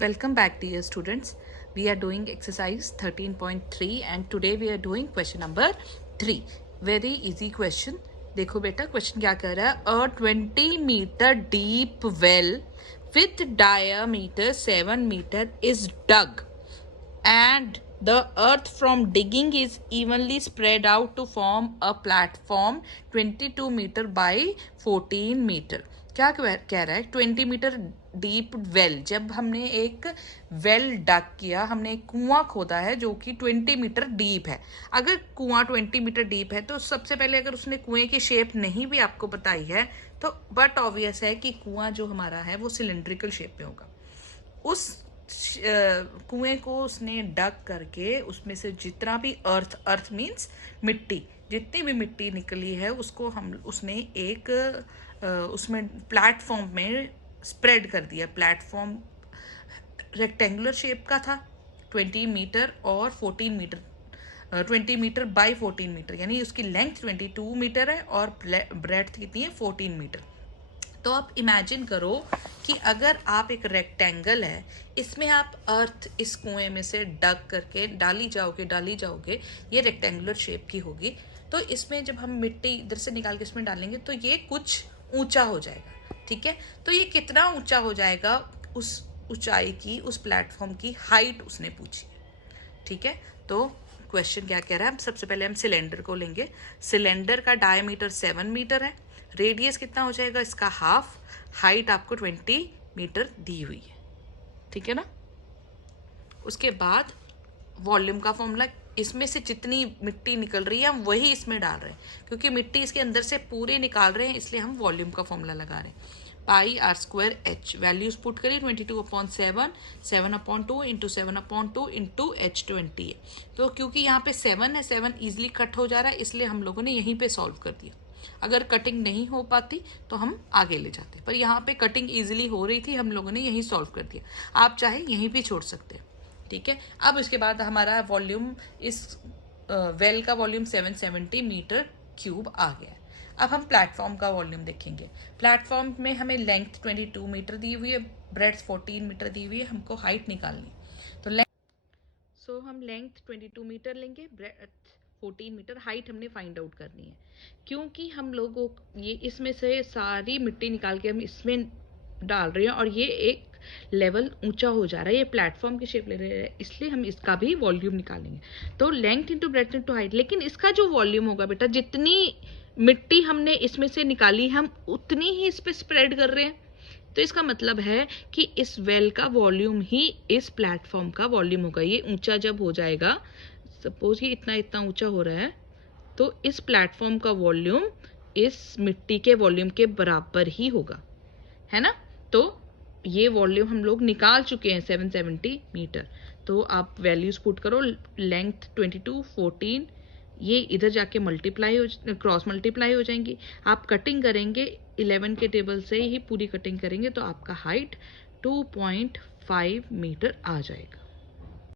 Welcome back, dear students. We are doing exercise 13.3 and today we are doing question number 3. Very easy question. देखो बेटा question क्या कह रहा है. A 20 meter deep well with diameter 7 meter is dug and the earth from digging is evenly spread out to form a platform 22 meter by 14 meter. क्या कह रहा है 20 मीटर डीप वेल. जब हमने एक वेल डग किया, हमने एक कुआं खोदा है जो कि 20 मीटर डीप है. अगर कुआं 20 मीटर डीप है तो सबसे पहले अगर उसने कुएं की शेप नहीं भी आपको बताई है तो बट ऑब्वियस है कि कुआं जो हमारा है वो सिलेंड्रिकल शेप में होगा. उस कुएं को उसने डग करके उसमें से जितना भी अर्थ मीन्स मिट्टी, जितनी भी मिट्टी निकली है उसको उसने एक उसमें प्लेटफॉर्म में स्प्रेड कर दिया. प्लेटफॉर्म रेक्टेंगुलर शेप का था, 20 मीटर और 14 मीटर, 20 मीटर बाई 14 मीटर, यानी उसकी लेंथ 22 मीटर है और ब्रेड्थ कितनी है 14 मीटर. तो आप इमेजिन करो कि अगर आप एक रेक्टेंगल है, इसमें आप अर्थ इस कुएं में से डग करके डाली जाओगे, ये रेक्टेंगुलर शेप की होगी. तो इसमें जब हम मिट्टी इधर से निकाल के इसमें डालेंगे तो ये कुछ ऊंचा हो जाएगा. ठीक है, तो ये कितना ऊंचा हो जाएगा, उस ऊंचाई की, उस प्लेटफॉर्म की हाइट उसने पूछी. ठीक है, तो क्वेश्चन क्या कह रहा है. सबसे पहले हम सिलेंडर को लेंगे. सिलेंडर का डायमीटर 7 मीटर है, रेडियस कितना हो जाएगा इसका हाफ, हाइट आपको 20 मीटर दी हुई है. ठीक है ना. उसके बाद वॉल्यूम का फॉर्मूला, इसमें से जितनी मिट्टी निकल रही है हम वही इसमें डाल रहे हैं, क्योंकि मिट्टी इसके अंदर से पूरी निकाल रहे हैं इसलिए हम वॉल्यूम का फॉर्मूला लगा रहे हैं. Pi r square h, values put करिए 22/7, 7/2 इंटू 7/2 इंटू एच 20 है. तो क्योंकि यहाँ पे 7 है, 7 ईजिली कट हो जा रहा है इसलिए हम लोगों ने यहीं पे सॉल्व कर दिया. अगर कटिंग नहीं हो पाती तो हम आगे ले जाते, पर यहाँ पे कटिंग ईजिली हो रही थी, हम लोगों ने यहीं सॉल्व कर दिया. आप चाहे यहीं भी छोड़ सकते हैं. ठीक है, अब इसके बाद हमारा वॉल्यूम, इस वेल का वॉल्यूम 770 मीटर क्यूब आ गया है. अब हम प्लेटफॉर्म का वॉल्यूम देखेंगे. प्लेटफॉर्म में हमें लेंथ 22 मीटर दी हुई है, ब्रेड्थ 14 मीटर दी हुई है, हमको हाइट निकालनी. तो हम लेंथ 22 मीटर लेंगे, ब्रेड्थ 14 मीटर, हाइट हमने फाइंड आउट करनी है. क्योंकि हम लोगों ये इसमें से सारी मिट्टी निकाल के हम इसमें डाल रहे हैं और ये एक लेवल ऊंचा हो जा रहा है, ये प्लेटफॉर्म की शेप ले रहे हैं, इसलिए हम इसका भी वॉल्यूम निकालेंगे. तो length into breadth into height, लेकिन इसका जो वॉल्यूम होगा बेटा, जितनी मिट्टी हमने इसमें से निकाली हम उतनी ही इस पे स्प्रेड कर रहे हैं. तो इसका मतलब है कि इस वेल का वॉल्यूम ही इस प्लेटफॉर्म का वॉल्यूम होगा. ये ऊंचा जब हो जाएगा, सपोज ये इतना ऊंचा हो रहा है, तो इस प्लेटफॉर्म का वॉल्यूम इस मिट्टी के वॉल्यूम के बराबर ही होगा, है ना. तो ये वॉल्यूम हम लोग निकाल चुके हैं 770 मीटर. तो आप वैल्यूज पुट करो. लेंथ 22, 14, ये इधर जाके क्रॉस मल्टीप्लाई हो जाएंगी. आप कटिंग करेंगे 11 के टेबल से ही पूरी कटिंग करेंगे तो आपका हाइट 2.5 मीटर आ जाएगा.